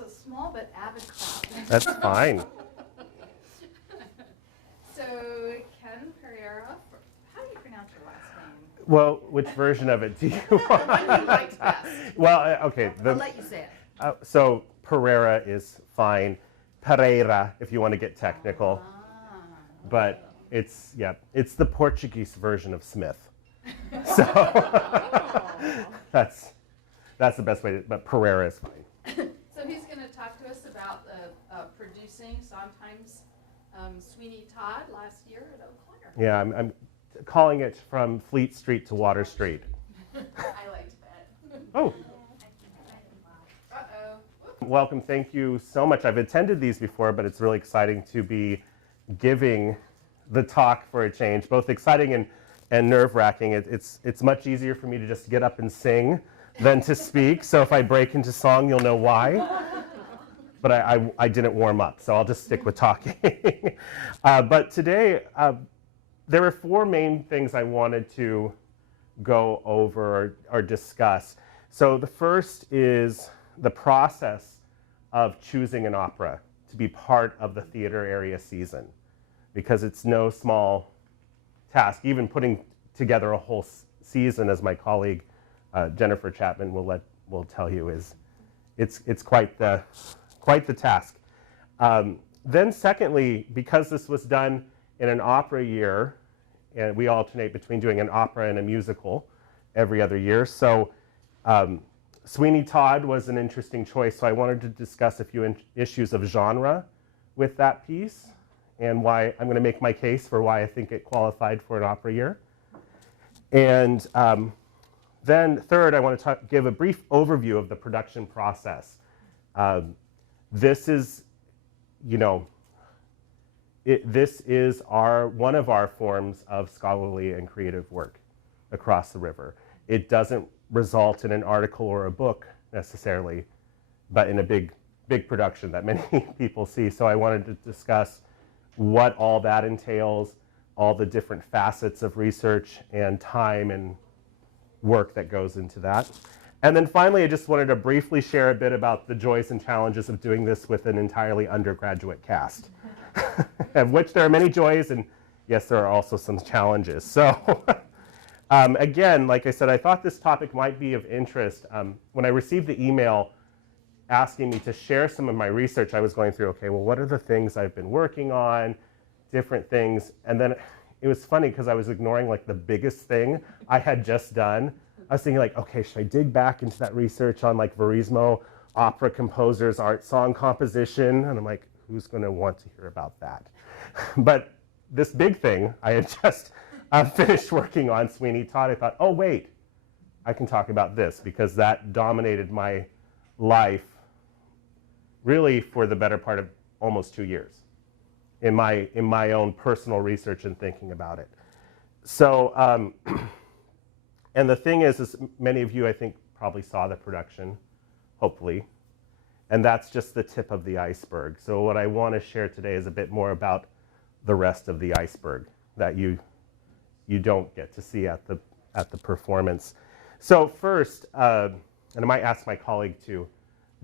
It's a small but avid crowd. That's fine. So, Ken Pereira, how do you pronounce your last name? Well, which version of it do you want? The one you liked best. Well, okay. I'll let you say it. So Pereira is fine. Pereira, if you want to get technical. But it's the Portuguese version of Smith. So that's the best way to, but Pereira is fine. So he's going to talk to us about producing Sondheim's Sweeney Todd last year at Eau Claire. Yeah, I'm calling it From Fleet Street to Water Street. I liked that. Oh. Uh-oh. Welcome, thank you so much. I've attended these before, but it's really exciting to be giving the talk for a change, both exciting and nerve-wracking. It's much easier for me to just get up and sing than to speak, so if I break into song, you'll know why. But I didn't warm up, so I'll just stick with talking. But today, there were four main things I wanted to go over or discuss. So the first is the process of choosing an opera to be part of the theater area season, because it's no small task. Even putting together a whole season, as my colleague Jennifer Chapman will tell you, it's quite the task. Then secondly, because this was done in an opera year, and we alternate between doing an opera and a musical every other year, so Sweeney Todd was an interesting choice, so I wanted to discuss a few issues of genre with that piece, and why I'm going to make my case for why I think it qualified for an opera year. And then third, I want to give a brief overview of the production process. This is, this is one of our forms of scholarly and creative work across the river. It doesn't result in an article or a book necessarily, but in a big production that many people see. So I wanted to discuss what all that entails, all the different facets of research and time and work that goes into that. And then finally, I just wanted to briefly share a bit about the joys and challenges of doing this with an entirely undergraduate cast, of which there are many joys, and yes, there are also some challenges. So again, like I said, I thought this topic might be of interest. When I received the email asking me to share some of my research, I was going through, okay, well, what are the things I've been working on, different things, and then it was funny because I was ignoring like the biggest thing I had just done. I was thinking like, okay, should I dig back into that research on like Verismo opera composers, art song composition? And I'm like, who's going to want to hear about that? But this big thing I had just finished working on, Sweeney Todd, I thought, oh wait, I can talk about this, because that dominated my life really for the better part of almost 2 years in my own personal research and thinking about it. So, and the thing is many of you, I think, probably saw the production, hopefully, and that's just the tip of the iceberg. So what I want to share today is a bit more about the rest of the iceberg that you don't get to see at the performance. So first, and I might ask my colleague to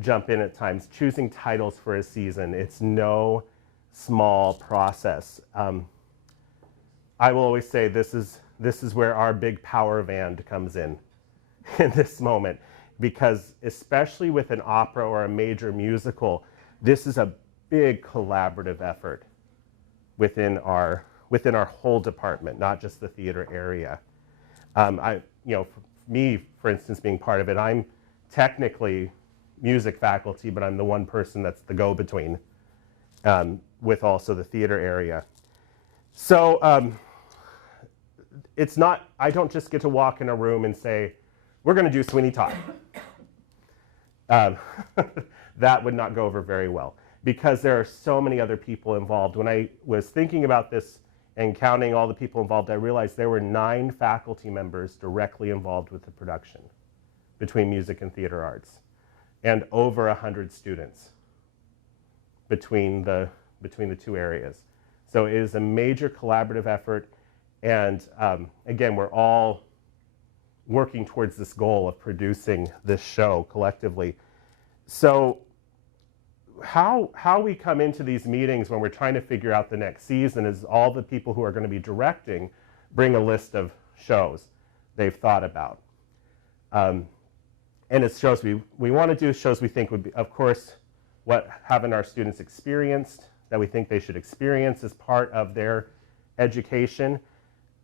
jump in at times, choosing titles for a season. It's no small process. I will always say this is where our big power of and comes in this moment, because especially with an opera or a major musical, this is a big collaborative effort within our whole department, not just the theater area. For me, for instance, being part of it, I'm technically music faculty, but I'm the one person that's the go-between with also the theater area. So it's not, I don't just get to walk in a room and say, we're going to do Sweeney Todd. That would not go over very well, because there are so many other people involved. When I was thinking about this and counting all the people involved, I realized there were 9 faculty members directly involved with the production between music and theater arts, and over 100 students between the two areas. So it is a major collaborative effort, and again, we're all working towards this goal of producing this show collectively. So how we come into these meetings when we're trying to figure out the next season is all the people who are going to be directing bring a list of shows they've thought about. And it's shows we want to do, shows we think would be, of course, what haven't our students experienced, that we think they should experience as part of their education,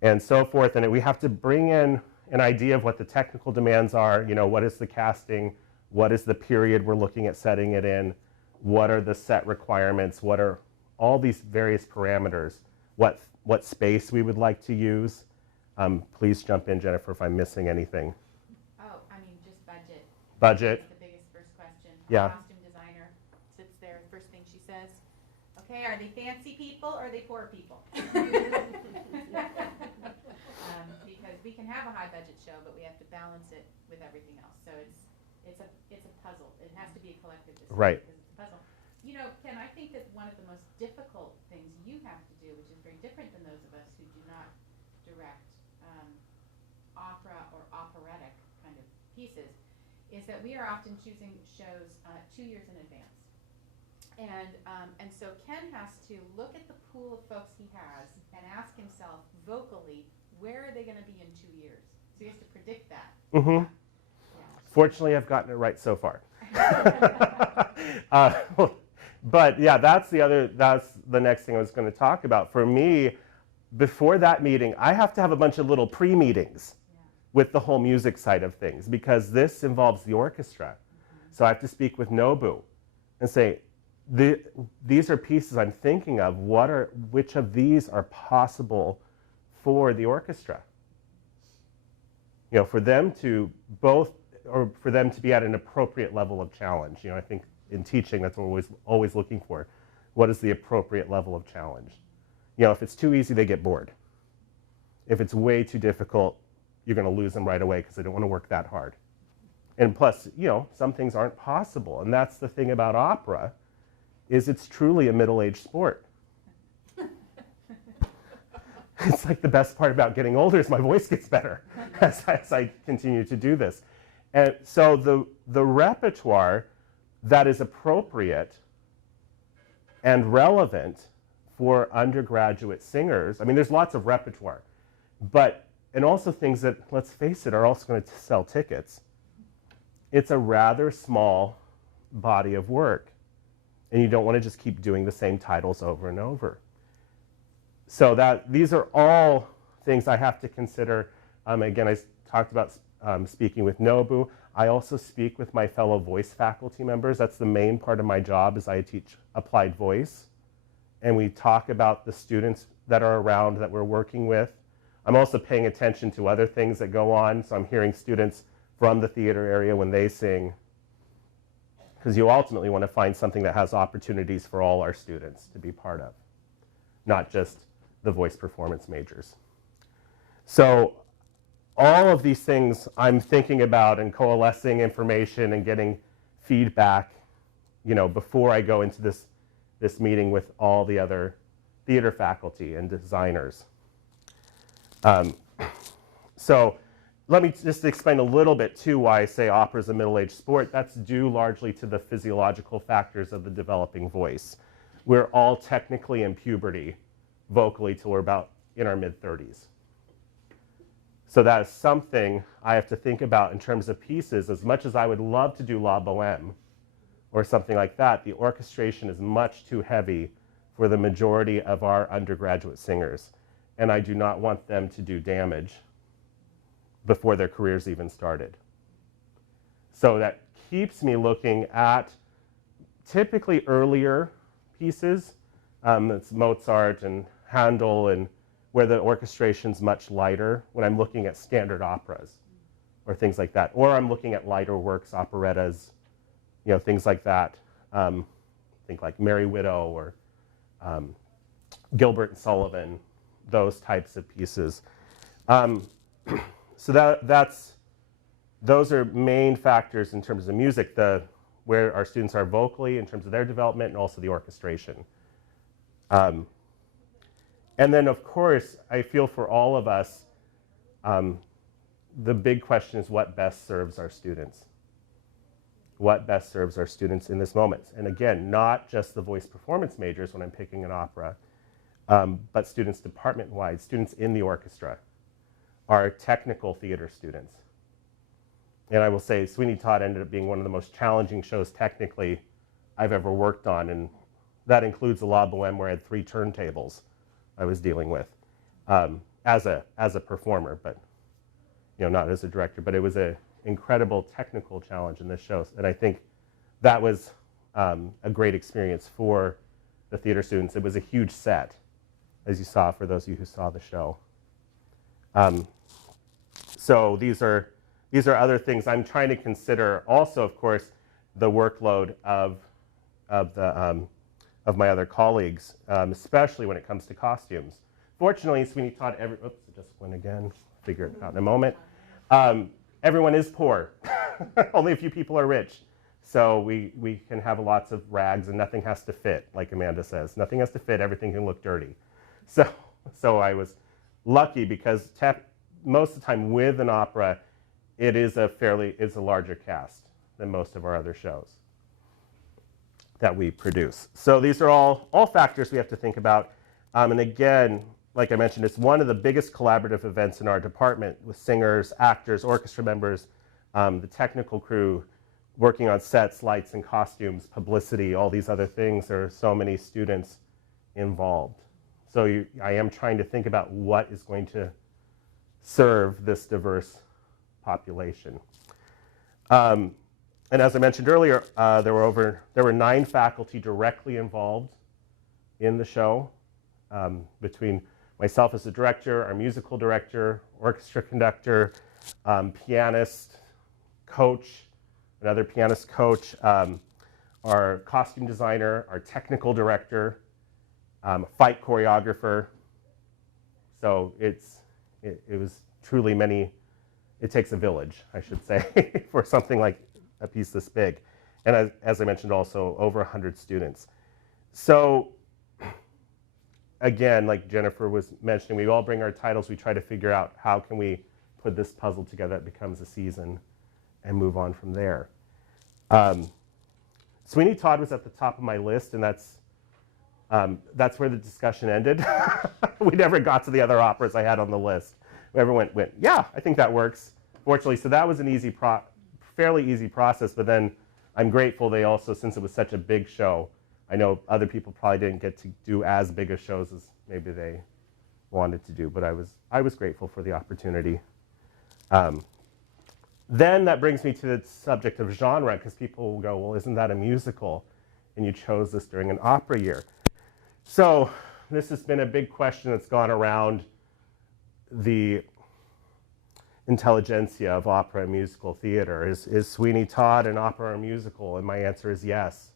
and so forth. And we have to bring in an idea of what the technical demands are, what is the casting, what is the period we're looking at setting it in, what are the set requirements, what are all these various parameters, what space we would like to use. Please jump in, Jennifer, if I'm missing anything. Oh, I mean, just budget. Budget. That's the biggest first question. Yeah. Our costume designer sits there, first thing she says, okay, are they fancy people or are they poor people? Because we can have a high budget show, but we have to balance it with everything else. So it's a puzzle. It has to be a collective decision. Right. Because it's a puzzle. Ken, I think that one of the most difficult things you have to do, which is very different than those of us who do not direct opera or operatic kind of pieces, is that we are often choosing shows 2 years in advance. And so Ken has to look at the pool of folks he has and ask himself vocally, where are they going to be in 2 years? So he has to predict that. Mm-hmm. Yeah. Fortunately, I've gotten it right so far. But yeah, that's the next thing I was going to talk about. For me, before that meeting, I have to have a bunch of little pre-meetings with the whole music side of things, because this involves the orchestra. Mm-hmm. So I have to speak with Nobu and say, these are pieces I'm thinking of. Which of these are possible for the orchestra? For them to for them to be at an appropriate level of challenge. I think in teaching, that's what we're always looking for. What is the appropriate level of challenge? If it's too easy, they get bored. If it's way too difficult, you're going to lose them right away because they don't want to work that hard. And plus, some things aren't possible. And that's the thing about opera, is it's truly a middle-aged sport. It's like the best part about getting older is my voice gets better as I continue to do this. And so the repertoire that is appropriate and relevant for undergraduate singers, I mean, there's lots of repertoire, and also things that, let's face it, are also going to sell tickets. It's a rather small body of work, and you don't want to just keep doing the same titles over and over. So these are all things I have to consider. Again, I talked about speaking with Nobu. I also speak with my fellow voice faculty members. That's the main part of my job, is I teach applied voice. And we talk about the students that are around that we're working with. I'm also paying attention to other things that go on. So I'm hearing students from the theater area when they sing, because you ultimately want to find something that has opportunities for all our students to be part of, not just the voice performance majors. So all of these things I'm thinking about and coalescing information and getting feedback, before I go into this meeting with all the other theater faculty and designers. So let me just explain a little bit too why I say opera is a middle-aged sport. That's due largely to the physiological factors of the developing voice. We're all technically in puberty vocally till we're about in our mid-30s. So that is something I have to think about in terms of pieces. As much as I would love to do La Boheme or something like that, the orchestration is much too heavy for the majority of our undergraduate singers. And I do not want them to do damage before their careers even started. So that keeps me looking at typically earlier pieces. It's Mozart and Handel, and where the orchestration's much lighter, when I'm looking at standard operas or things like that. Or I'm looking at lighter works, operettas, things like that. Think like Merry Widow or Gilbert and Sullivan, those types of pieces. So those are main factors in terms of music, where our students are vocally in terms of their development, and also the orchestration. And then, of course, I feel for all of us, the big question is what best serves our students? what best serves our students in this moment. And again, not just the voice performance majors when I'm picking an opera, but students department-wide, students in the orchestra, our technical theater students. And I will say Sweeney Todd ended up being one of the most challenging shows technically I've ever worked on, and that includes the La Boheme where I had 3 turntables I was dealing with as a performer, but not as a director. But it was an incredible technical challenge in this show, and I think that was a great experience for the theater students. It was a huge set, as you saw for those of you who saw the show. So these are other things I'm trying to consider. Also, of course, the workload of my other colleagues, especially when it comes to costumes. Fortunately, Sweeney Todd, oops, it just went again. Figure it out in a moment. Everyone is poor. Only a few people are rich. So we can have lots of rags and nothing has to fit, like Amanda says. Nothing has to fit, everything can look dirty. So I was lucky because most of the time with an opera, it's a larger cast than most of our other shows that we produce. So these are all factors we have to think about. And again, like I mentioned, it's one of the biggest collaborative events in our department with singers, actors, orchestra members, the technical crew working on sets, lights, and costumes, publicity, all these other things. There are so many students involved. So I am trying to think about what is going to serve this diverse population. And as I mentioned earlier, there were 9 faculty directly involved in the show, between myself as the director, our musical director, orchestra conductor, pianist, coach, another pianist coach, our costume designer, our technical director, fight choreographer. So it was truly it takes a village, I should say, for something like a piece this big. And as I mentioned also, over 100 students. So again, like Jennifer was mentioning, we all bring our titles. We try to figure out how can we put this puzzle together that becomes a season and move on from there. Sweeney Todd was at the top of my list, and that's where the discussion ended. We never got to the other operas I had on the list. Everyone went, yeah, I think that works. Fortunately, so that was an fairly easy process, but then I'm grateful they also, since it was such a big show, I know other people probably didn't get to do as big a shows as maybe they wanted to do, but I was grateful for the opportunity. Then that brings me to the subject of genre, because people will go, well, isn't that a musical? And you chose this during an opera year. So this has been a big question that's gone around the intelligentsia of opera and musical theater. Is Sweeney Todd an opera or musical? And my answer is yes.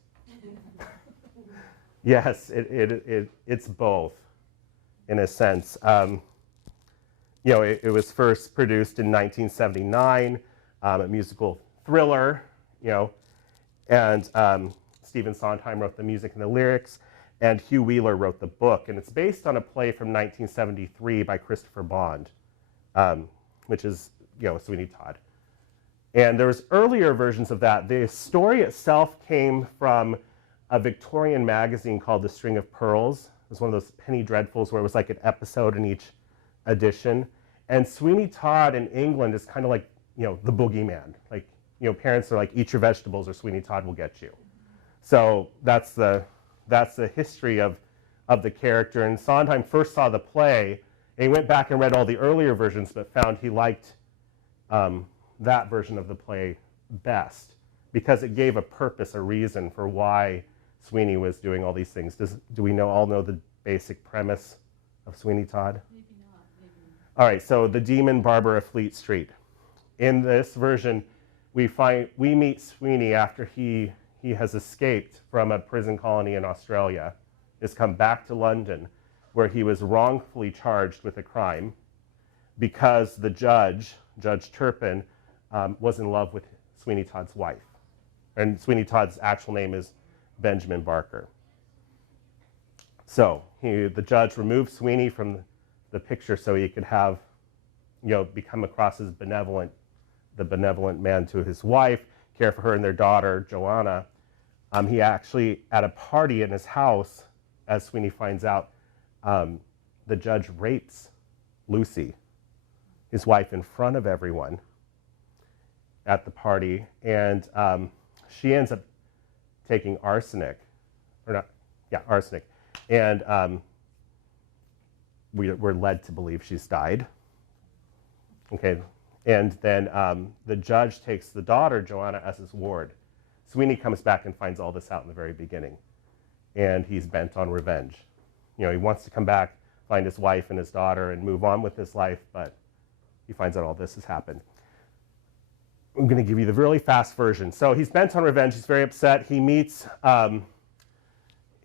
Yes, it's both, in a sense. It was first produced in 1979, a musical thriller, and Stephen Sondheim wrote the music and the lyrics, and Hugh Wheeler wrote the book. And it's based on a play from 1973 by Christopher Bond, which is, Sweeney Todd. And there was earlier versions of that. The story itself came from a Victorian magazine called The String of Pearls. It was one of those penny dreadfuls where it was like an episode in each edition. And Sweeney Todd in England is kind of like, the boogeyman. Like, parents are like, eat your vegetables or Sweeney Todd will get you. So that's the history of the character. And Sondheim first saw the play, and he went back and read all the earlier versions, but found he liked that version of the play best because it gave a purpose, a reason for why Sweeney was doing all these things. Do we all know the basic premise of Sweeney Todd? Maybe not. All right, so the demon barber of Fleet Street. In this version, we meet Sweeney after he has escaped from a prison colony in Australia, has come back to London, where he was wrongfully charged with a crime because the Judge Turpin, was in love with Sweeney Todd's wife. And Sweeney Todd's actual name is Benjamin Barker. So the judge removed Sweeney from the picture so he could become across as the benevolent man to his wife, care for her and their daughter, Joanna. He actually, at a party in his house, as Sweeney finds out, the judge rapes Lucy, his wife, in front of everyone at the party. And she ends up taking arsenic, arsenic. And we're led to believe she's died. Okay, and then the judge takes the daughter, Joanna, as his ward. Sweeney comes back and finds all this out in the very beginning. And he's bent on revenge. You know, he wants to come back, find his wife and his daughter, and move on with his life, but he finds out all this has happened. I'm going to give you the really fast version. So he's bent on revenge. He's very upset. He meets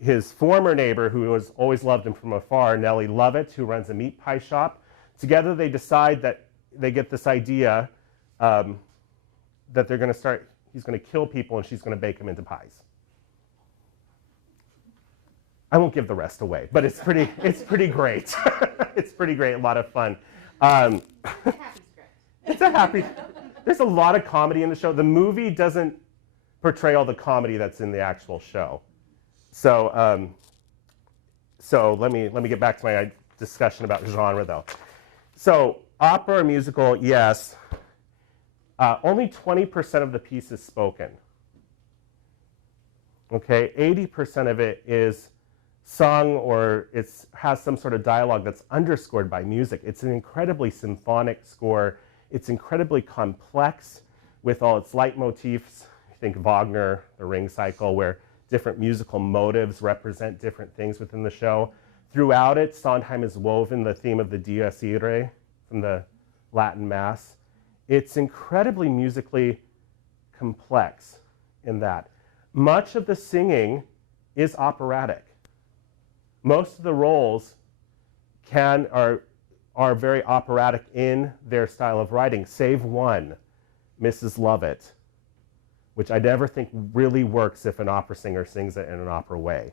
his former neighbor, who has always loved him from afar, Nellie Lovett, who runs a meat pie shop. Together they decide that they get this idea that they're going to start, he's going to kill people and she's going to bake them into pies. I won't give the rest away, but it's pretty great. It's pretty great, a lot of fun. It's a happy, there's a lot of comedy in the show. The movie doesn't portray all the comedy that's in the actual show. So, so let me get back to my discussion about genre, though. So opera or musical, yes. Only 20% of the piece is spoken. Okay, 80% of it is sung, or it has some sort of dialogue that's underscored by music. It's an incredibly symphonic score. It's incredibly complex with all its leitmotifs. I think Wagner, the Ring Cycle, where different musical motives represent different things within the show. Throughout it, Sondheim has woven the theme of the Dies Irae from the Latin Mass. It's incredibly musically complex in that. Much of the singing is operatic. Most of the roles are very operatic in their style of writing, save one, Mrs. Lovett, which I never think really works if an opera singer sings it in an opera way.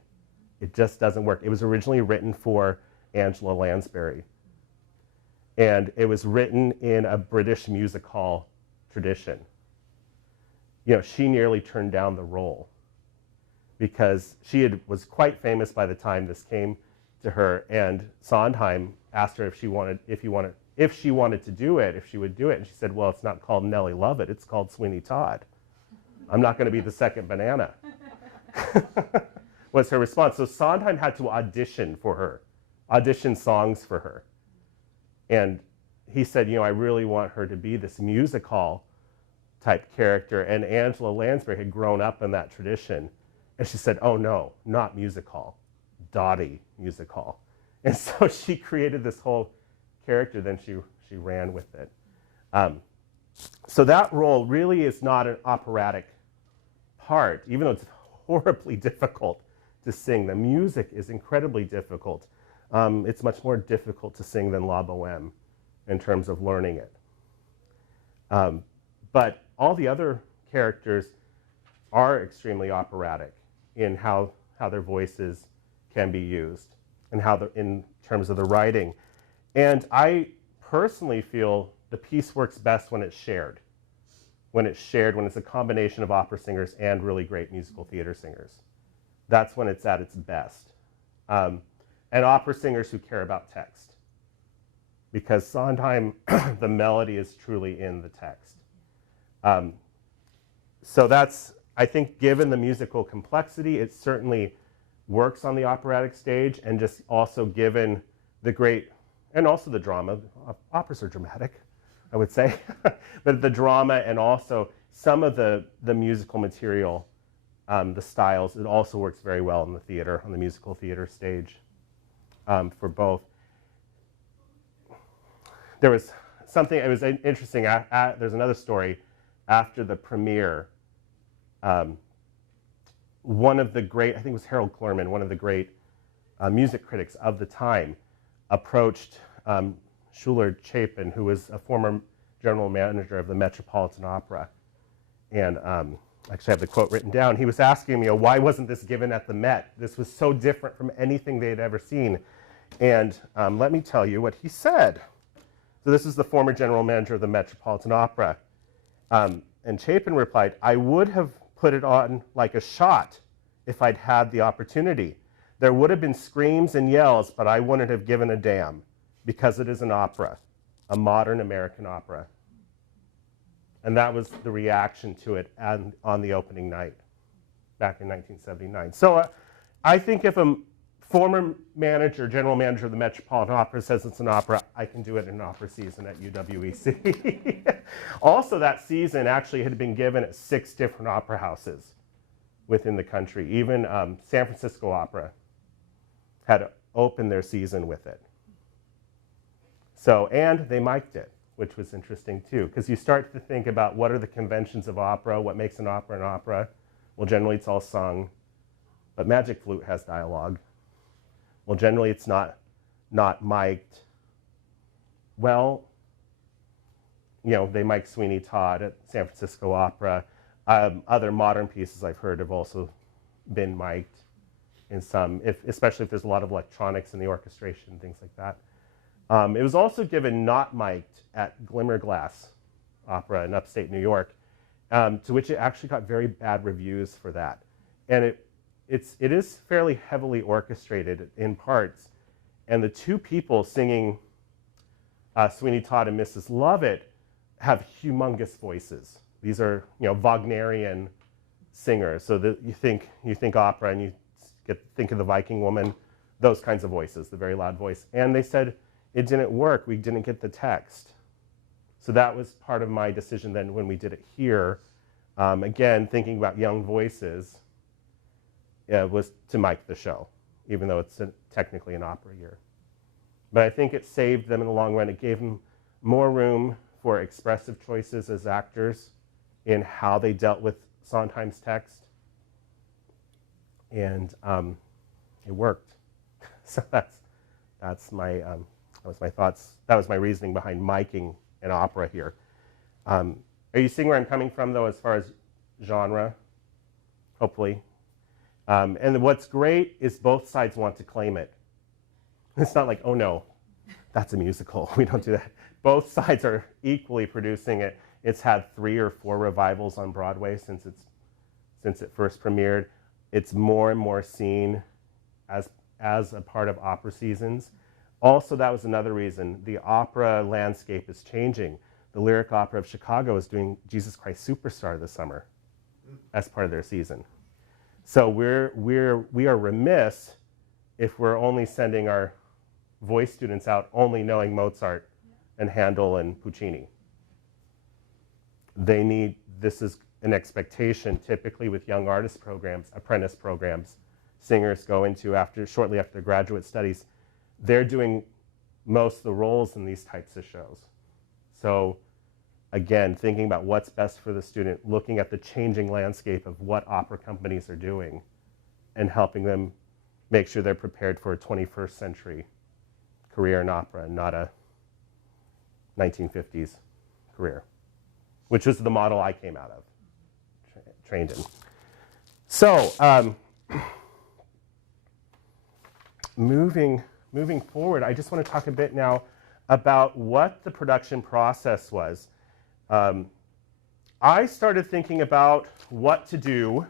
It just doesn't work. It was originally written for Angela Lansbury. And it was written in a British music hall tradition. You know, she nearly turned down the role because was quite famous by the time this came to her, and Sondheim asked her if she wanted to do it, if she would do it, and she said, well, it's not called Nellie Lovett, it's called Sweeney Todd. I'm not going to be the second banana, was her response. So Sondheim had to audition for her, audition songs for her. And he said, you know, I really want her to be this music hall type character. And Angela Lansbury had grown up in that tradition. And she said, oh no, not music hall, Dottie music hall. And so she created this whole character, then she ran with it. So that role really is not an operatic part, even though it's horribly difficult to sing. The music is incredibly difficult. It's much more difficult to sing than La Boheme in terms of learning it. But all the other characters are extremely operatic in how their voices can be used and in terms of the writing. And I personally feel the piece works best when it's shared. When it's a combination of opera singers and really great musical theater singers. That's when it's at its best. And opera singers who care about text. Because Sondheim, the melody is truly in the text. So that's, I think, given the musical complexity, it certainly works on the operatic stage, and just also given the great, and also the drama. Operas are dramatic, I would say. But the drama and also some of the musical material, the styles, it also works very well in the theater, on the musical theater stage for both. There was something, it was interesting, there's another story. After the premiere, one of the great, I think it was Harold Clurman, one of the great music critics of the time, approached Schuler Chapin, who was a former general manager of the Metropolitan Opera. And actually I have the quote written down. He was asking me, why wasn't this given at the Met? This was so different from anything they had ever seen. And let me tell you what he said. So this is the former general manager of the Metropolitan Opera. and Chapin replied, I would have put it on like a shot if I'd had the opportunity. There would have been screams and yells, but I wouldn't have given a damn because it is an opera, a modern American opera. And that was the reaction to it on the opening night back in 1979. So I think if a former manager, general manager of the Metropolitan Opera says it's an opera, I can do it in an opera season at UWEC. Also that season actually had been given at 6 different opera houses within the country. Even San Francisco Opera had opened their season with it. So, and they mic'd it, which was interesting too, because you start to think about what are the conventions of opera, what makes an opera. Well, generally it's all sung, but Magic Flute has dialogue. Well, generally it's not mic'd. Well, you know, they mic Sweeney Todd at San Francisco Opera. Other modern pieces I've heard have also been mic'd in some, especially if there's a lot of electronics in the orchestration and things like that. It was also given not mic'd at Glimmerglass Opera in upstate New York, to which it actually got very bad reviews for that. And it is fairly heavily orchestrated in parts. And the 2 people singing Sweeney Todd and Mrs. Lovett have humongous voices. These are, you know, Wagnerian singers. So that you think opera and you think of the Viking woman, those kinds of voices, the very loud voice. And they said it didn't work. We didn't get the text. So that was part of my decision then when we did it here. Again, thinking about young voices, was to mic the show, even though it's technically an opera year. But I think it saved them in the long run. It gave them more room for expressive choices as actors in how they dealt with Sondheim's text. And it worked. So that's my, that was my thoughts. That was my reasoning behind miking an opera here. Are you seeing where I'm coming from, though, as far as genre? Hopefully. And what's great is both sides want to claim it. It's not like, oh no, that's a musical. We don't do that. Both sides are equally producing it. It's had 3 or 4 revivals on Broadway since it first premiered. It's more and more seen as a part of opera seasons. Also, that was another reason. The opera landscape is changing. The Lyric Opera of Chicago is doing Jesus Christ Superstar this summer as part of their season. So we are remiss if we're only sending our voice students out only knowing Mozart and Handel and Puccini. This is an expectation typically with young artist programs, apprentice programs, singers go into shortly after their graduate studies. They're doing most of the roles in these types of shows. So again, thinking about what's best for the student, looking at the changing landscape of what opera companies are doing and helping them make sure they're prepared for a 21st century career in opera and not a 1950s career, which was the model I came out of, trained in. So moving forward, I just want to talk a bit now about what the production process was. I started thinking about what to do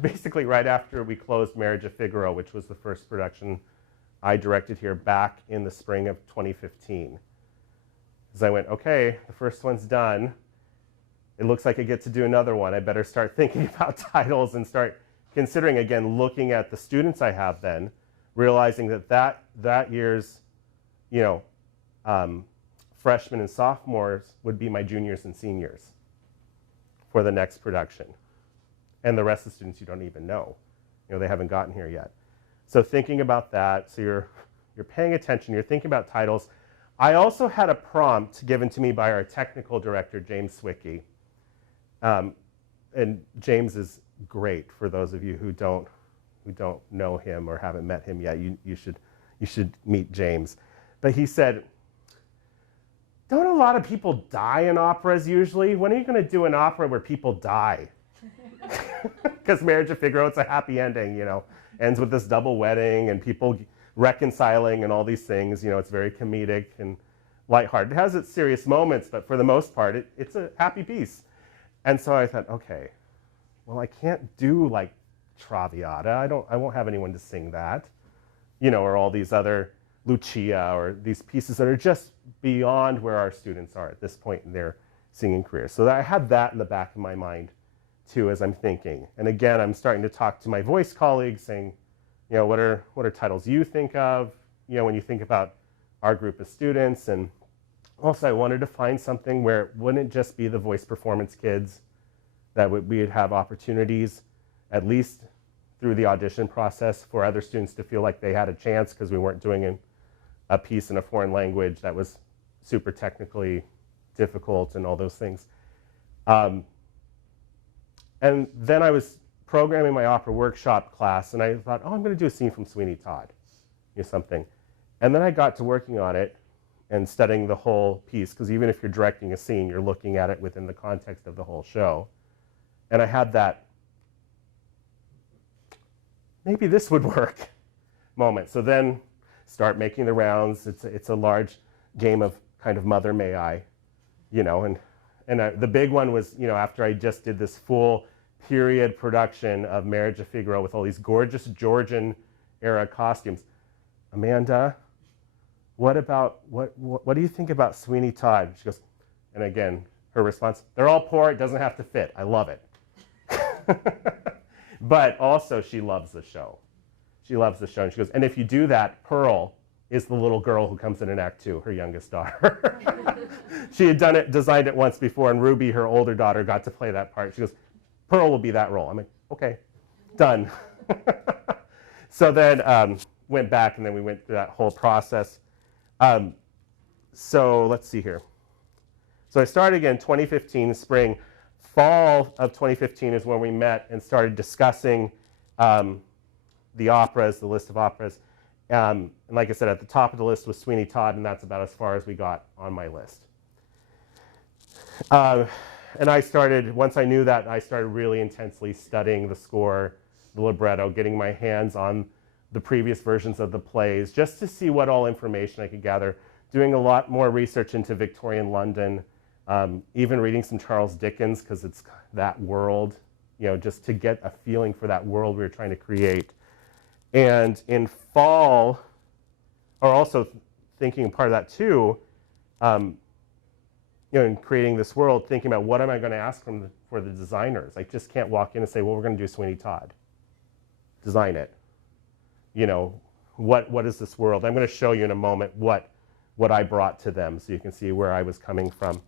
basically right after we closed Marriage of Figaro, which was the first production I directed here back in the spring of 2015. Because I went, okay, the first one's done. It looks like I get to do another one. I better start thinking about titles and start considering, again, looking at the students I have then, realizing that year's, freshmen and sophomores would be my juniors and seniors for the next production. And the rest of the students you don't even know. They haven't gotten here yet. So thinking about that, so you're paying attention, you're thinking about titles. I also had a prompt given to me by our technical director, James Swickey. And James is great for those of you who don't know him or haven't met him yet. You should meet James. But he said, don't a lot of people die in operas usually? When are you going to do an opera where people die? Because Marriage of Figaro, it's a happy ending, ends with this double wedding and people reconciling and all these things. It's very comedic and lighthearted. It has its serious moments, but for the most part, it's a happy piece. And so I thought, okay, well, I can't do like Traviata. I won't have anyone to sing that, you know, or all these other Lucia or these pieces that are just beyond where our students are at this point in their singing career. So I had that in the back of my mind too as I'm thinking. And again, I'm starting to talk to my voice colleagues saying, you know, what are titles you think of, you know, when you think about our group of students. And also I wanted to find something where it wouldn't just be the voice performance kids, that we'd have opportunities, at least through the audition process, for other students to feel like they had a chance, because we weren't doing a piece in a foreign language that was super technically difficult and all those things. And then I was programming my opera workshop class, and I thought, oh, I'm going to do a scene from Sweeney Todd, you know, something. And then I got to working on it and studying the whole piece, because even if you're directing a scene, you're looking at it within the context of the whole show. And I had that, maybe this would work moment. So then start making the rounds. It's a large game of kind of Mother May I, you know, and the big one was, you know, after I just did this full period production of Marriage of Figaro with all these gorgeous Georgian era costumes. Amanda, what do you think about Sweeney Todd? She goes, and again, her response, they're all poor, it doesn't have to fit. I love it. But also she loves the show. She loves the show. And she goes, and if you do that, Pearl is the little girl who comes in Act 2, her youngest daughter. She had designed it once before, and Ruby, her older daughter, got to play that part. She goes, Pearl will be that role. I'm like, okay, done. So then went back, and then we went through that whole process. So let's see here. So I started again 2015, spring. Fall of 2015 is when we met and started discussing the operas, the list of operas. And like I said, at the top of the list was Sweeney Todd, and that's about as far as we got on my list. And I started, once I knew that, I started really intensely studying the score, the libretto, getting my hands on the previous versions of the plays, just to see what all information I could gather, doing a lot more research into Victorian London, even reading some Charles Dickens, because it's that world, you know, just to get a feeling for that world we were trying to create. And in fall, or also thinking part of that too, you know, in creating this world, thinking about what am I going to ask for the designers. I just can't walk in and say, well, we're going to do Sweeney Todd. Design it. You know, what is this world? I'm going to show you in a moment what I brought to them, so you can see where I was coming from.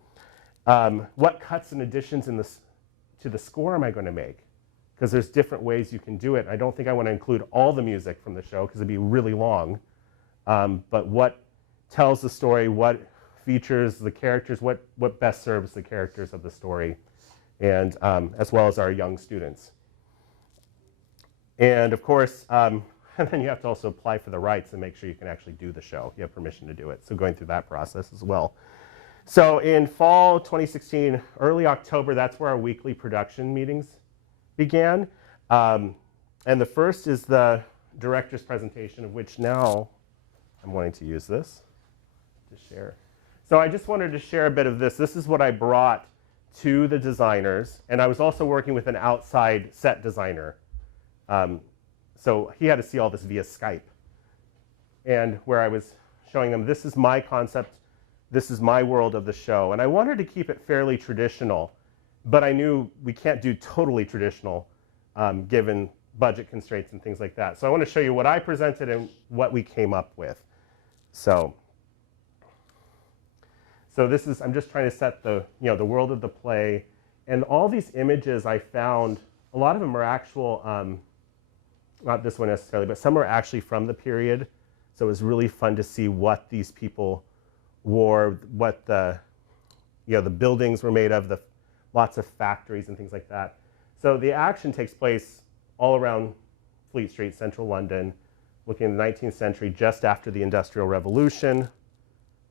What cuts and additions to the score am I going to make? Because there's different ways you can do it. I don't think I want to include all the music from the show, because it'd be really long. But what tells the story, what features the characters, what best serves the characters of the story, and as well as our young students. And of course, and then you have to also apply for the rights and make sure you can actually do the show. You have permission to do it. So going through that process as well. So in fall 2016, early October, that's where our weekly production meetings began. And the first is the director's presentation, of which now I'm wanting to use this to share. So I just wanted to share a bit of this. This is what I brought to the designers. And I was also working with an outside set designer. So he had to see all this via Skype. And where I was showing them, this is my concept, this is my world of the show. And I wanted to keep it fairly traditional, but I knew we can't do totally traditional given budget constraints and things like that. So I want to show you what I presented and what we came up with. So this is, I'm just trying to set the world of the play. And all these images I found, a lot of them are actual, not this one necessarily, but some are actually from the period. So it was really fun to see what these people wore, what the buildings were made of, lots of factories and things like that. So the action takes place all around Fleet Street, central London, looking at the 19th century, just after the Industrial Revolution,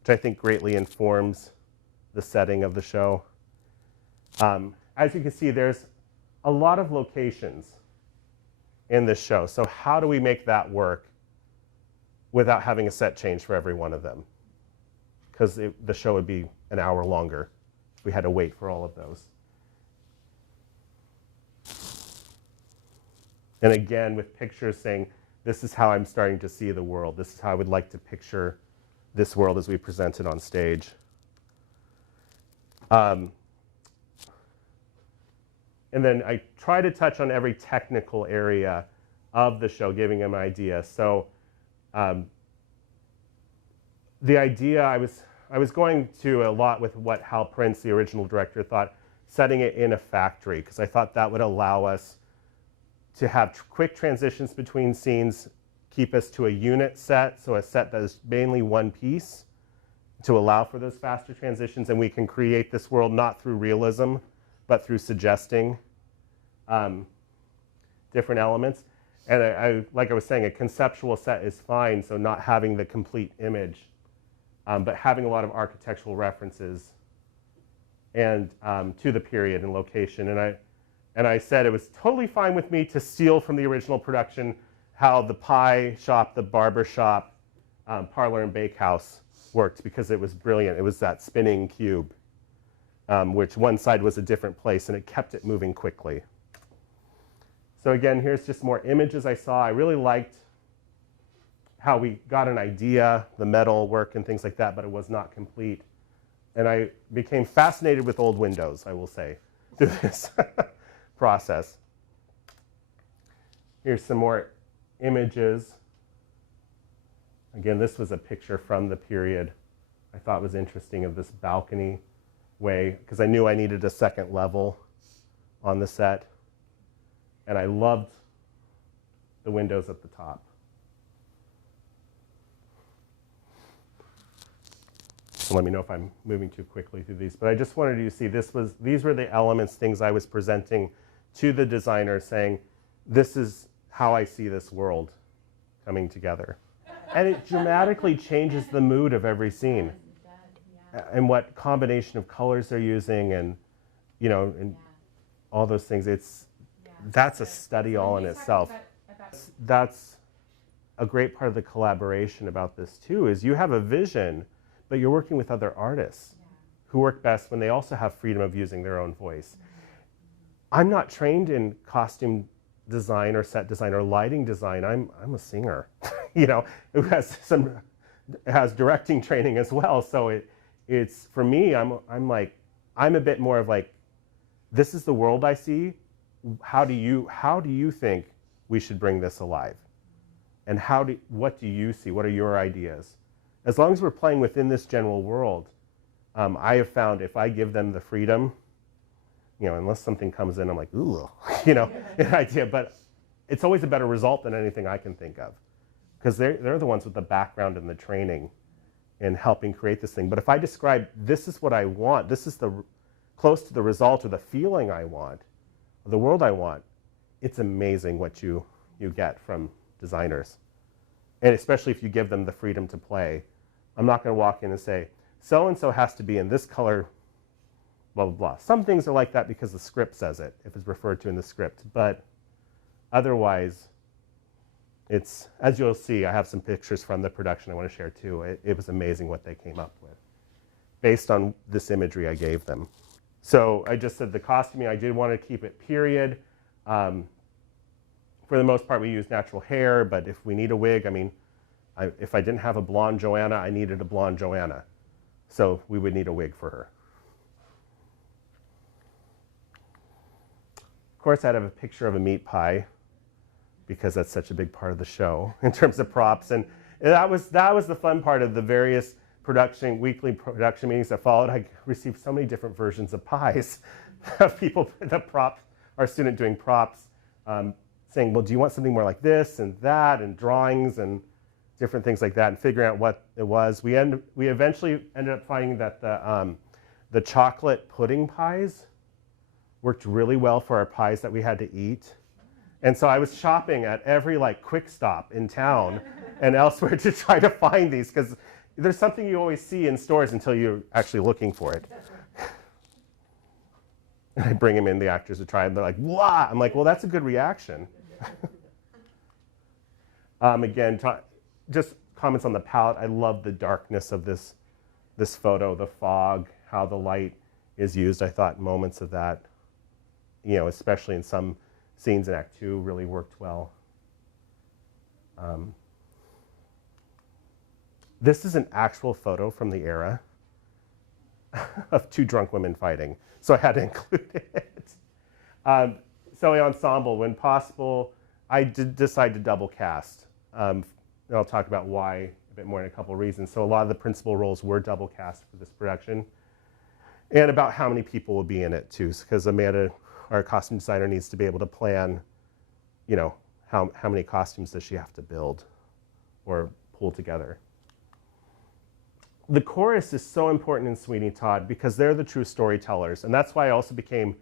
which I think greatly informs the setting of the show. As you can see, there's a lot of locations in this show. So how do we make that work without having a set change for every one of them? Because the show would be an hour longer if we had to wait for all of those. And again, with pictures saying, this is how I'm starting to see the world. This is how I would like to picture this world as we present it on stage. And then I try to touch on every technical area of the show, giving them an idea. So the idea, I was going to a lot with what Hal Prince, the original director, thought, setting it in a factory, because I thought that would allow us to have quick transitions between scenes, keep us to a unit set, so a set that is mainly one piece, to allow for those faster transitions, and we can create this world not through realism, but through suggesting different elements. And like I was saying, a conceptual set is fine, so not having the complete image, but having a lot of architectural references and to the period and location. And I said it was totally fine with me to steal from the original production how the pie shop, the barber shop, parlor and bakehouse worked, because it was brilliant. It was that spinning cube, which one side was a different place, and it kept it moving quickly. So again, here's just more images I saw. I really liked how we got an idea, the metal work and things like that, but it was not complete. And I became fascinated with old windows, I will say, through this process. Here's some more images. Again, this was a picture from the period I thought was interesting, of this balcony way, because I knew I needed a second level on the set. And I loved the windows at the top. So let me know if I'm moving too quickly through these. But I just wanted you to see these were the elements, things I was presenting to the designer, saying, this is how I see this world coming together. And it dramatically changes the mood of every scene. And what combination of colors they're using, and and all those things. That's a study all in itself. That's a great part of the collaboration about this too, is you have a vision, but you're working with other artists who work best when they also have freedom of using their own voice. I'm not trained in costume design or set design or lighting design. I'm a singer, who has directing training as well. So it's for me, I'm a bit more of like, this is the world I see. How do you think we should bring this alive? And what do you see? What are your ideas? As long as we're playing within this general world, I have found if I give them the freedom, unless something comes in, I'm like, ooh, an idea. But it's always a better result than anything I can think of, because they're the ones with the background and the training in helping create this thing. But if I describe, this is what I want, this is close to the result or the feeling I want, or the world I want, it's amazing what you get from designers. And especially if you give them the freedom to play. I'm not going to walk in and say, so-and-so has to be in this color, blah, blah, blah. Some things are like that because the script says it, if it's referred to in the script. But otherwise, it's, as you'll see, I have some pictures from the production I want to share too. It was amazing what they came up with based on this imagery I gave them. So I just said the costuming, I did want to keep it period. For the most part, we use natural hair, but if we need a wig, if I didn't have a blonde Joanna, I needed a blonde Joanna. So we would need a wig for her. Of course, I'd have a picture of a meat pie, because that's such a big part of the show in terms of props. And that was the fun part of the various weekly production meetings that followed. I received so many different versions of pies of people, our student doing props, saying, well, do you want something more like this and that, and drawings and different things like that, and figuring out what it was. We eventually ended up finding that the chocolate pudding pies worked really well for our pies that we had to eat. And so I was shopping at every Quick Stop in town and elsewhere to try to find these, because there's something you always see in stores until you're actually looking for it. And I bring them in, the actors to try, and they're like, "Wow!" I'm like, "Well, that's a good reaction." Again, just comments on the palette. I love the darkness of this photo, the fog, how the light is used. I thought moments of that, especially in some scenes in Act 2 really worked well. This is an actual photo from the era of two drunk women fighting, so I had to include it. So the ensemble, when possible, I did decide to double cast. And I'll talk about why a bit more in a couple of reasons. So a lot of the principal roles were double cast for this production. And about how many people will be in it too, because Amanda, our costume designer, needs to be able to plan, you know, how many costumes does she have to build or pull together. The chorus is so important in Sweeney Todd because they're the true storytellers. And that's why I also became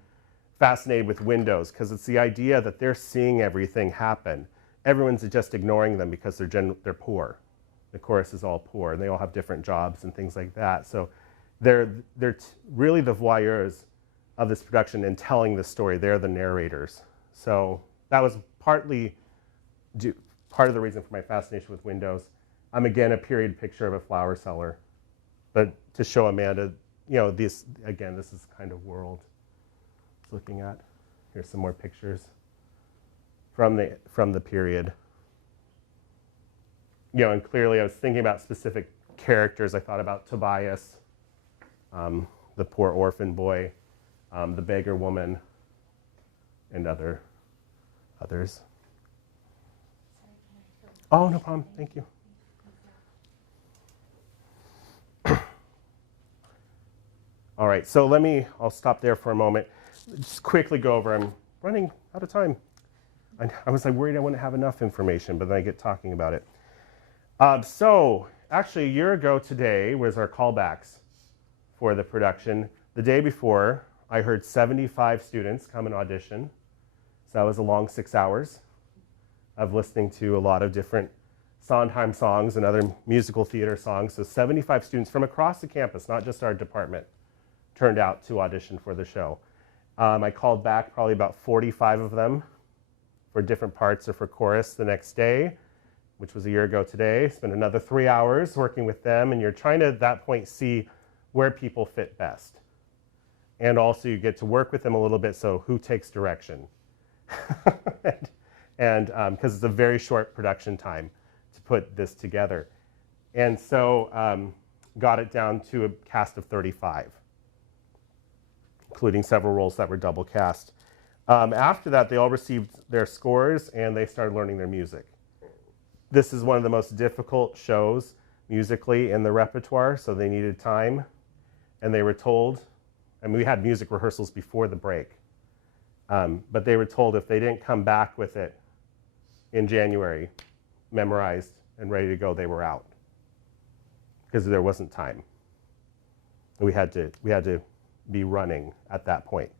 fascinated with windows, because it's the idea that they're seeing everything happen. Everyone's just ignoring them because they're poor. The chorus is all poor, and they all have different jobs and things like that. So they're really the voyeurs of this production and telling the story. They're the narrators. So that was part of the reason for my fascination with windows. I'm again a period picture of a flower cellar, but to show Amanda, you know, this is kind of world I was looking at. Here's some more pictures from the period. You know, and clearly I was thinking about specific characters. I thought about Tobias, the poor orphan boy, the beggar woman, and others. Oh, no problem. Thank you. All right, so I'll stop there for a moment. Just quickly go over, I'm running out of time. I was like worried I wouldn't have enough information, but then I get talking about it. So actually a year ago today was our callbacks for the production. The day before, I heard 75 students come and audition. So that was a long 6 hours of listening to a lot of different Sondheim songs and other musical theater songs. So 75 students from across the campus, not just our department, turned out to audition for the show. I called back probably about 45 of them for different parts or for chorus the next day, which was a year ago today. Spent another 3 hours working with them, and you're trying to, at that point, see where people fit best. And also you get to work with them a little bit, so who takes direction? and because it's a very short production time to put this together. And so got it down to a cast of 35, including several roles that were double cast. After that, they all received their scores and they started learning their music. This is one of the most difficult shows musically in the repertoire, so they needed time. And they were told, I mean, we had music rehearsals before the break, but they were told if they didn't come back with it in January, memorized and ready to go, they were out because there wasn't time. We had to be running at that point.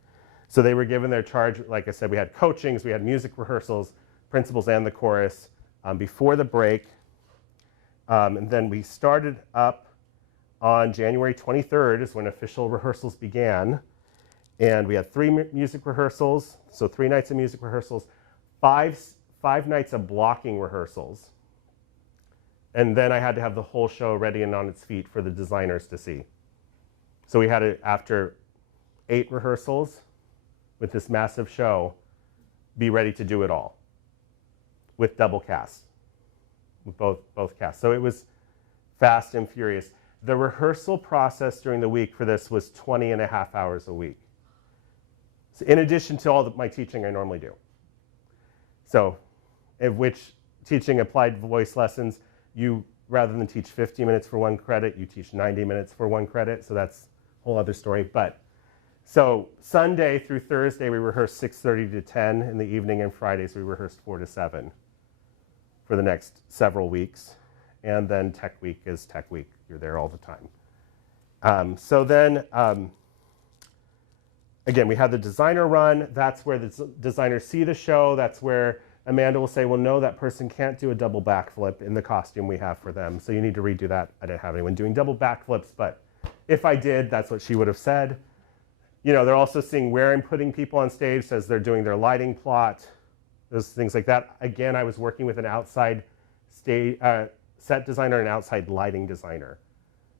So they were given their charge. Like I said, we had coachings, we had music rehearsals, principals and the chorus before the break. And then we started up on January 23rd is when official rehearsals began. And we had 3 music rehearsals, so 3 nights of music rehearsals, 5 nights of blocking rehearsals. And then I had to have the whole show ready and on its feet for the designers to see. So we had to, after 8 rehearsals with this massive show, be ready to do it all with double cast, with both casts. So it was fast and furious. The rehearsal process during the week for this was 20 and a half hours a week. So in addition to all my teaching I normally do. So, of which teaching applied voice lessons, you, rather than teach 50 minutes for 1 credit, you teach 90 minutes for 1 credit. So that's a whole other story. But so Sunday through Thursday, we rehearsed 6:30 to 10 in the evening, and Fridays we rehearsed 4 to 7 for the next several weeks. And then Tech Week is Tech Week. You're there all the time. So then, again, we had the designer run. That's where the designers see the show. That's where Amanda will say, well, no, that person can't do a double backflip in the costume we have for them. So you need to redo that. I didn't have anyone doing double backflips, but if I did, that's what she would have said. You know, they're also seeing where I'm putting people on stage as they're doing their lighting plot, those things like that. Again, I was working with an outside set designer and outside lighting designer.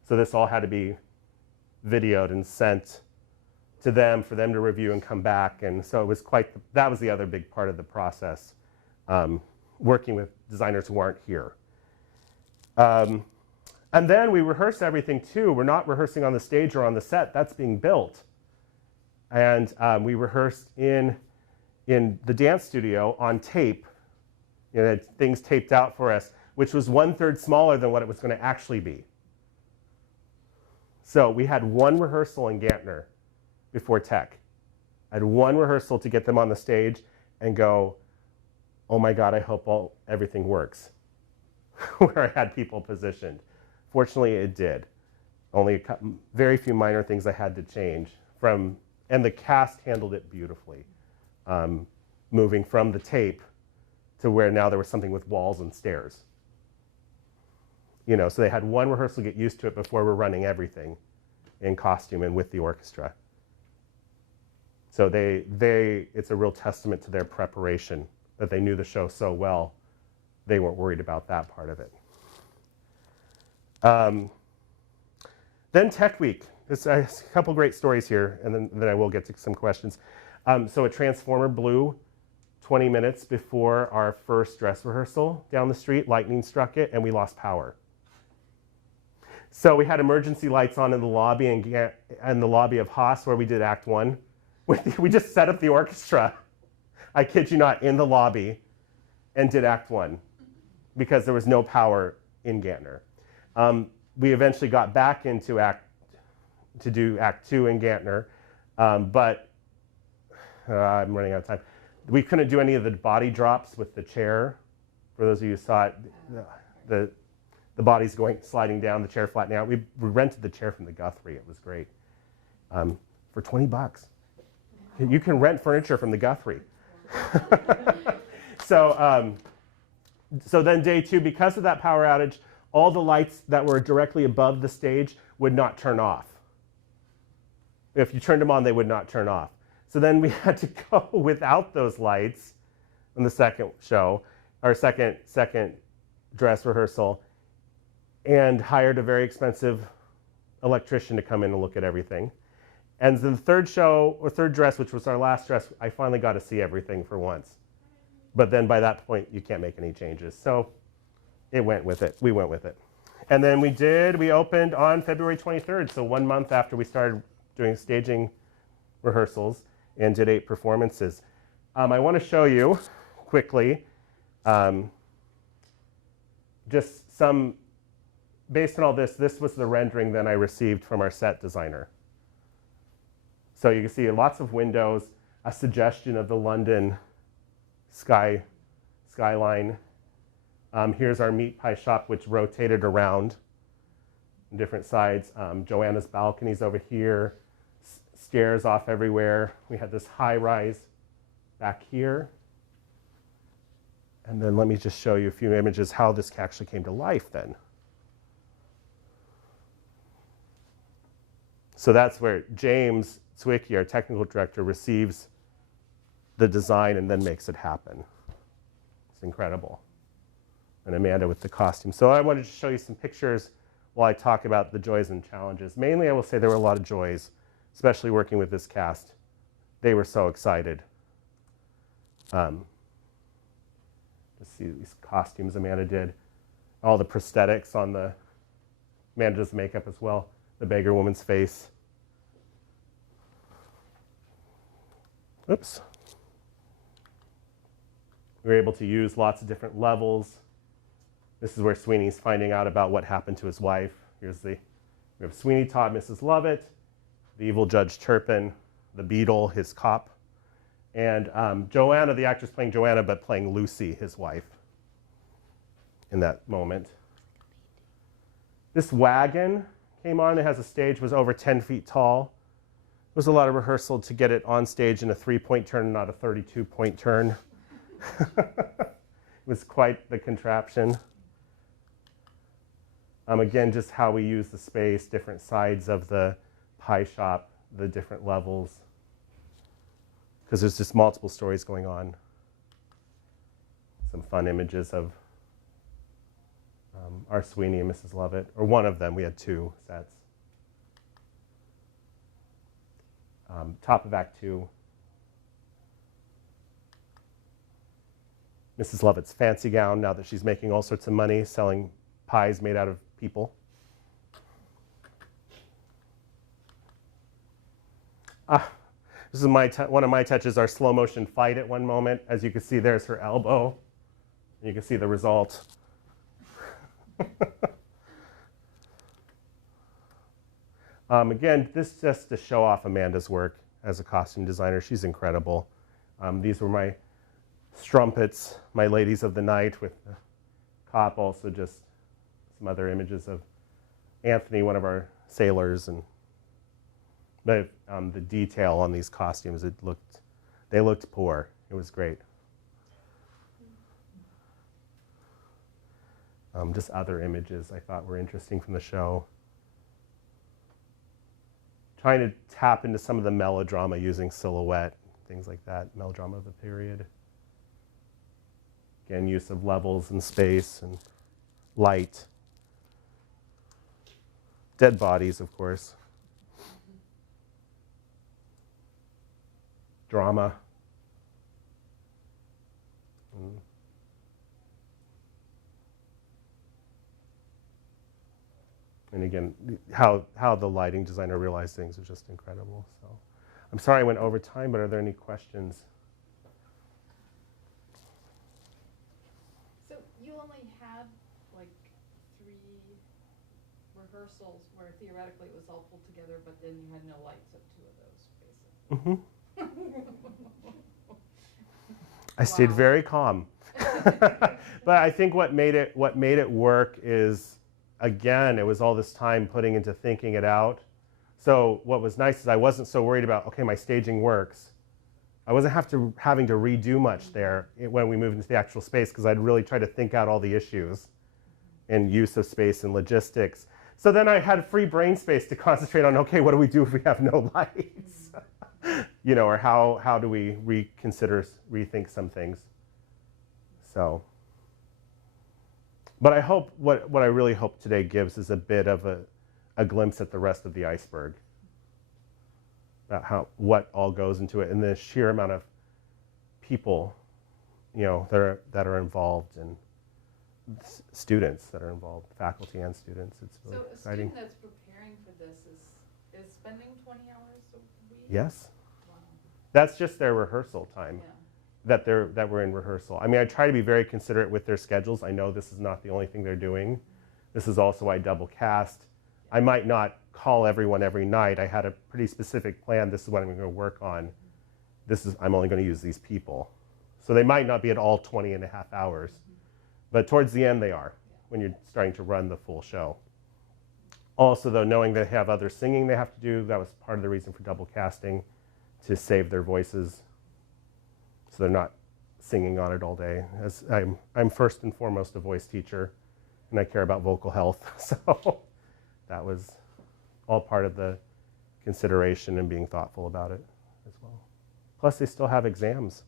So this all had to be videoed and sent to them for them to review and come back. And so it was that was the other big part of the process, working with designers who aren't here. And then we rehearse everything too. We're not rehearsing on the stage or on the set. That's being built. And we rehearsed in the dance studio on tape. You know, had things taped out for us, which was 1/3 smaller than what it was going to actually be. So we had one rehearsal in Gantner before tech. I had one rehearsal to get them on the stage and go, oh my God, I hope everything works, where I had people positioned. Fortunately, it did. Only very few minor things I had to change and the cast handled it beautifully, moving from the tape to where now there was something with walls and stairs. You know, so they had one rehearsal to get used to it before we're running everything in costume and with the orchestra. So it's a real testament to their preparation that they knew the show so well, they weren't worried about that part of it. Then Tech Week. There's a couple great stories here, and then I will get to some questions. So a transformer blew 20 minutes before our first dress rehearsal down the street. Lightning struck it, and we lost power. So we had emergency lights on in the lobby and the lobby of Haas, where we did Act 1. We just set up the orchestra, I kid you not, in the lobby, and did Act 1 because there was no power in Gantner. We eventually got back into to do Act 2 in Gantner, but I'm running out of time. We couldn't do any of the body drops with the chair. For those of you who saw it, the body's sliding down, the chair flattening out. We rented the chair from the Guthrie. It was great. For $20. You can rent furniture from the Guthrie. So then day 2, because of that power outage, all the lights that were directly above the stage would not turn off. If you turned them on, they would not turn off. So then we had to go without those lights in the second show, our second dress rehearsal, and hired a very expensive electrician to come in and look at everything. And then the third show, or third dress, which was our last dress, I finally got to see everything for once. But then by that point, you can't make any changes. So we went with it. And then we opened on February 23rd, so 1 month after we started doing staging rehearsals, and did 8 performances. I want to show you quickly just some, based on all this was the rendering that I received from our set designer. So you can see lots of windows, a suggestion of the London skyline. Here's our meat pie shop, which rotated around on different sides. Joanna's balcony's over here, stairs off everywhere. We had this high rise back here. And then let me just show you a few images how this actually came to life then. So that's where James Zwicky, our technical director, receives the design and then makes it happen. It's incredible. And Amanda with the costume. So I wanted to show you some pictures while I talk about the joys and challenges. Mainly, I will say there were a lot of joys, especially working with this cast. They were so excited. Just see these costumes Amanda did. All the prosthetics on Amanda does makeup as well. The beggar woman's face. Oops. We were able to use lots of different levels. This is where Sweeney's finding out about what happened to his wife. We have Sweeney Todd, Mrs. Lovett, the evil Judge Turpin, the Beadle, his cop, and Joanna, the actress playing Joanna, but playing Lucy, his wife, in that moment. This wagon came on. It has a stage, was over 10 feet tall. It was a lot of rehearsal to get it on stage in a 3-point turn, not a 32-point turn. It was quite the contraption. Again, just how we use the space, different sides of the pie shop, the different levels, because there's just multiple stories going on. Some fun images of our Sweeney and Mrs. Lovett, or one of them. We had 2 sets. Top of Act 2. Mrs. Lovett's fancy gown, now that she's making all sorts of money selling pies made out of people. This is one of my touches, our slow motion fight at one moment. As you can see, there's her elbow. You can see the result. Again, this is just to show off Amanda's work as a costume designer. She's incredible. These were my strumpets, my ladies of the night with the cop, also just some other images of Anthony, one of our sailors, and the detail on these costumes, they looked poor. It was great. Just other images I thought were interesting from the show. Trying to tap into some of the melodrama using silhouette, things like that, melodrama of the period. Again, use of levels and space and light. Dead bodies, of course. Drama. And again, how the lighting designer realized things was just incredible. So, I'm sorry I went over time, but are there any questions? So you only had like 3 rehearsals where theoretically it was all pulled together, but then you had no lights at 2 of those, basically. I stayed very calm. But I think what made it work is, again, it was all this time putting into thinking it out. So what was nice is I wasn't so worried about, okay, my staging works. I wasn't having to redo much there when we moved into the actual space, because I'd really try to think out all the issues and use of space and logistics. So then I had free brain space to concentrate on, okay, what do we do if we have no lights? You know, or how do we rethink some things? So, but I hope, what I really hope today gives is a bit of a glimpse at the rest of the iceberg. About what all goes into it, and the sheer amount of people, you know, that are involved, and students that are involved, faculty and students. It's really exciting. So a student that's preparing for this is spending 20 hours a week? Yes. Wow. That's just their rehearsal time. Yeah. That we're in rehearsal. I mean, I try to be very considerate with their schedules. I know this is not the only thing they're doing. This is also why I double cast. I might not call everyone every night. I had a pretty specific plan. This is what I'm going to work on. I'm only going to use these people. So they might not be at all 20 and a half hours. But towards the end they are, when you're starting to run the full show. Also, though, knowing they have other singing they have to do, that was part of the reason for double casting, to save their voices so they're not singing on it all day. As I'm first and foremost a voice teacher, and I care about vocal health, so that was all part of the consideration and being thoughtful about it as well. Plus, they still have exams.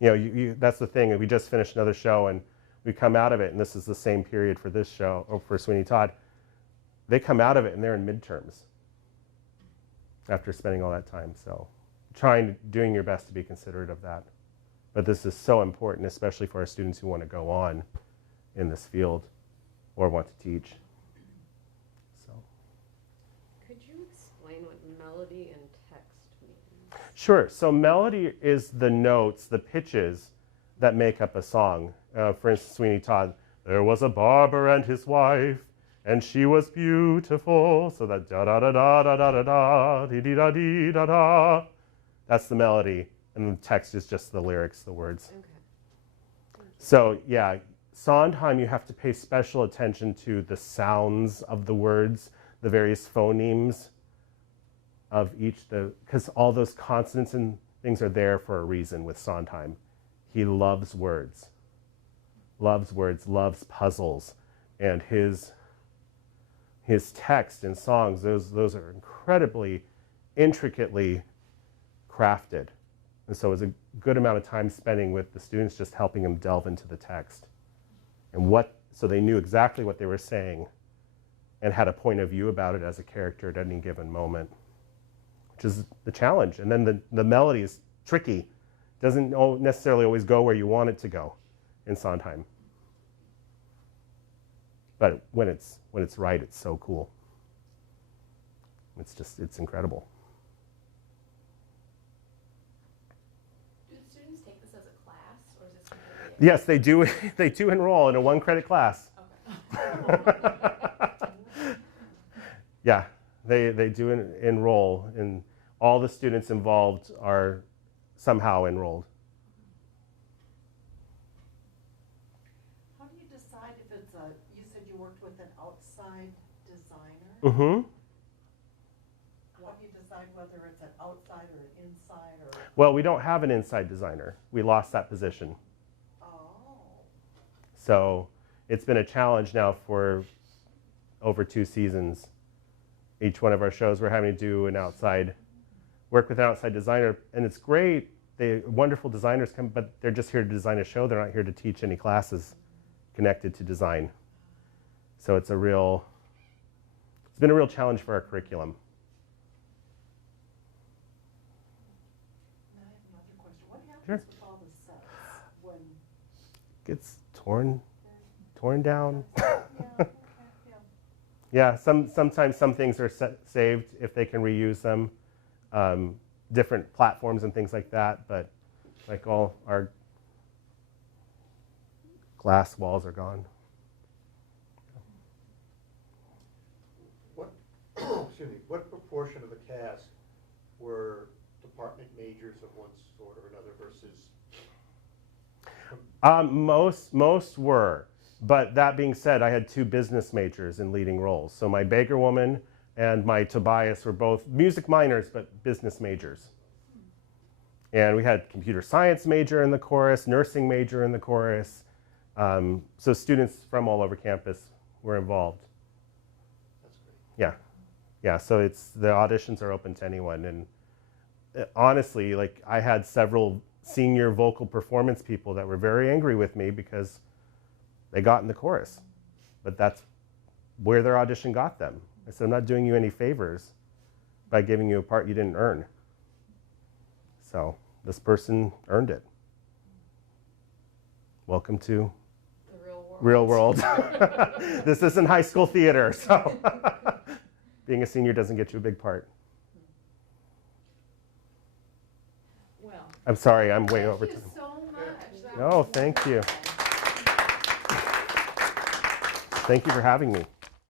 You know, that's the thing. We just finished another show, and we come out of it, and this is the same period for this show, or for Sweeney Todd. They come out of it, and they're in midterms after spending all that time. So doing your best to be considerate of that. But this is so important, especially for our students who want to go on in this field or want to teach. So, could you explain what melody and text means? Sure. So melody is the notes, the pitches that make up a song. For instance, Sweeney Todd, there was a barber and his wife, and she was beautiful. So that da da da da da da da da dee dee da dee da da. That's the melody, and the text is just the lyrics, the words. Okay. So yeah, Sondheim, you have to pay special attention to the sounds of the words, the various phonemes of each, because all those consonants and things are there for a reason with Sondheim. He loves words, loves puzzles, and his text and songs, those are incredibly intricately crafted. And so it was a good amount of time spending with the students just helping them delve into the text. And so they knew exactly what they were saying and had a point of view about it as a character at any given moment, which is the challenge. And then the melody is tricky. Doesn't necessarily always go where you want it to go in Sondheim. But when it's right, it's so cool. It's incredible. Do the students take this as a class, or is this completely? Yes, they do. They do enroll in a 1-credit class. Okay. Yeah, they do enroll, and all the students involved are somehow enrolled. How do you decide if it's you said you worked with an outside designer? Mm-hmm. How do you decide whether it's an outside or an inside or? Well, we don't have an inside designer. We lost that position. Oh. So it's been a challenge now for over 2 seasons. Each one of our shows, we're having to do work with an outside designer, and it's great. Wonderful designers come, but they're just here to design a show. They're not here to teach any classes connected to design. So it's been a real challenge for our curriculum. And I have another question. What happens Sure. with all the sets when? Gets torn down. Yeah, okay, yeah. Yeah, sometimes some things are saved if they can reuse them, different platforms and things like that. But like all our glass walls are gone. What proportion of the cast were department majors of one sort or another versus? Most were, but that being said, I had 2 business majors in leading roles. So my Beggar Woman and my Tobias were both music minors, but business majors. And we had computer science major in the chorus, nursing major in the chorus. So students from all over campus were involved. That's great. Yeah. Yeah, so the auditions are open to anyone. And honestly, like I had several senior vocal performance people that were very angry with me because they got in the chorus. But that's where their audition got them. I said, I'm not doing you any favors by giving you a part you didn't earn. So this person earned it. Welcome to The real world. real world. This isn't high school theater, so being a senior doesn't get you a big part. Well, I'm sorry, I'm way over Thank time. you so much. That No, was thank you. wonderful. Thank you for having me.